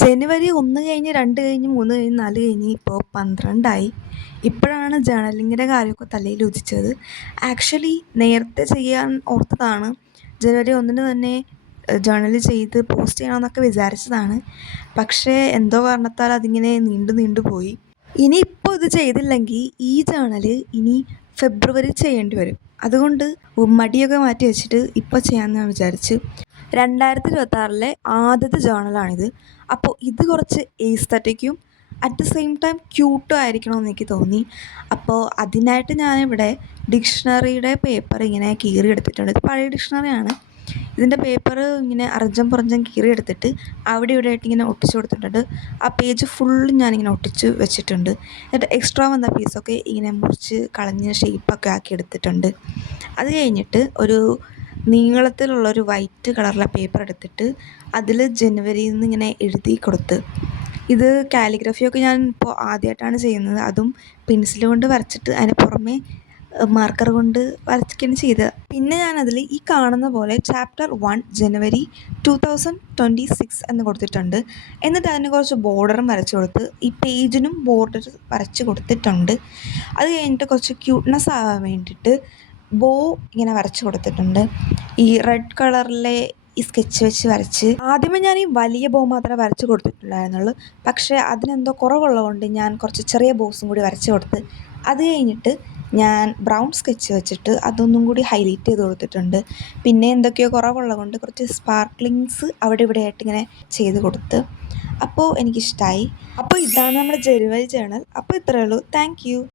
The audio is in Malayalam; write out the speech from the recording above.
ജനുവരി 1 കഴിഞ്ഞ് 2 കഴിഞ്ഞ് 3 കഴിഞ്ഞ് 4 കഴിഞ്ഞ് ഇപ്പോൾ 12 ഇപ്പോഴാണ് ജേർണലിങ്ങിൻ്റെ കാര്യമൊക്കെ തലയിൽ ഉദിച്ചത്. ആക്ച്വലി നേരത്തെ ചെയ്യാൻ ഓർത്തതാണ്. ജനുവരി 1 തന്നെ ജേർണൽ ചെയ്ത് പോസ്റ്റ് ചെയ്യണമെന്നൊക്കെ വിചാരിച്ചതാണ്. പക്ഷേ എന്തോ കാരണത്താൽ അതിങ്ങനെ നീണ്ടു പോയി. ഇനിയിപ്പോൾ ഇത് ചെയ്തില്ലെങ്കിൽ ഈ ജേർണൽ ഇനി ഫെബ്രുവരി ചെയ്യേണ്ടി വരും. അതുകൊണ്ട് മടിയൊക്കെ മാറ്റി വെച്ചിട്ട് ഇപ്പോൾ ചെയ്യാമെന്ന് ഞാൻ വിചാരിച്ച്. 2026 ആദ്യത്തെ ജേർണലാണിത്. അപ്പോൾ ഇത് കുറച്ച് എസ്തറ്റിക്കും അറ്റ് ദ സെയിം ടൈം ക്യൂട്ടും ആയിരിക്കണമെന്ന് എനിക്ക് തോന്നി. അപ്പോൾ അതിനായിട്ട് ഞാനിവിടെ ഡിക്ഷണറിയുടെ പേപ്പർ ഇങ്ങനെ കീറിയെടുത്തിട്ടുണ്ട്. ഇത് പഴയ ഡിക്ഷണറിയാണ്. ഇതിൻ്റെ പേപ്പർ ഇങ്ങനെ അറഞ്ചം പുറഞ്ചം കീറിയെടുത്തിട്ട് അവിടെ ഇവിടെ ആയിട്ട് ഇങ്ങനെ ഒട്ടിച്ചു കൊടുത്തിട്ടുണ്ട്. ആ പേജ് ഫുള്ളും ഞാനിങ്ങനെ ഒട്ടിച്ച് വെച്ചിട്ടുണ്ട്. എന്നിട്ട് എക്സ്ട്രാ വന്ന പീസൊക്കെ ഇങ്ങനെ മുറിച്ച് കളഞ്ഞ് ഷേപ്പൊക്കെ ആക്കി എടുത്തിട്ടുണ്ട്. അത് കഴിഞ്ഞിട്ട് ഒരു നീളത്തിലുള്ളൊരു വൈറ്റ് കളറിലെ പേപ്പർ എടുത്തിട്ട് അതിൽ ജനുവരിയിൽ നിന്ന് ഇങ്ങനെ എഴുതി കൊടുത്ത്. ഇത് കാലിഗ്രഫിയൊക്കെ ഞാൻ ഇപ്പോൾ ആദ്യമായിട്ടാണ് ചെയ്യുന്നത്. അതും പെൻസിൽ കൊണ്ട് വരച്ചിട്ട് അതിന് പുറമെ മാർക്കർ കൊണ്ട് വരയ്ക്കുകയാണ് ചെയ്തത്. പിന്നെ ഞാനതിൽ ഈ കാണുന്ന പോലെ ചാപ്റ്റർ 1 ജനുവരി 2026 എന്ന് കൊടുത്തിട്ടുണ്ട്. എന്നിട്ട് അതിന് കുറച്ച് ബോർഡറും വരച്ച് കൊടുത്ത് ഈ പേജിനും ബോർഡർ വരച്ച് കൊടുത്തിട്ടുണ്ട്. അത് കഴിഞ്ഞിട്ട് കുറച്ച് ക്യൂട്ട്നെസ് ആവാൻ വേണ്ടിയിട്ട് ബോ ഇങ്ങനെ വരച്ച് കൊടുത്തിട്ടുണ്ട്. ഈ റെഡ് കളറിലെ ഈ സ്കെച്ച് വെച്ച് വരച്ച് ആദ്യമേ ഞാൻ ഈ വലിയ ബോ മാത്രമേ വരച്ച് കൊടുത്തിട്ടുണ്ടായിരുന്നുള്ളൂ. പക്ഷേ അതിനെന്തോ കുറവുള്ളതുകൊണ്ട് ഞാൻ കുറച്ച് ചെറിയ ബോസും കൂടി വരച്ച് കൊടുത്ത്. അത് കഴിഞ്ഞിട്ട് ഞാൻ ബ്രൗൺ സ്കെച്ച് വെച്ചിട്ട് അതൊന്നും കൂടി ഹൈലൈറ്റ് ചെയ്ത് കൊടുത്തിട്ടുണ്ട്. പിന്നെ എന്തൊക്കെയോ കുറവുള്ളത് കൊണ്ട് കുറച്ച് സ്പാർക്ലിങ്സ് അവിടെ ഇവിടെ ആയിട്ട് ഇങ്ങനെ ചെയ്ത് കൊടുത്ത്. അപ്പോൾ എനിക്കിഷ്ടമായി. അപ്പോൾ ഇതാണ് നമ്മുടെ ജനുവരി ജേർണൽ. അപ്പോൾ ഇത്രയേ ഉള്ളൂ. Thank you.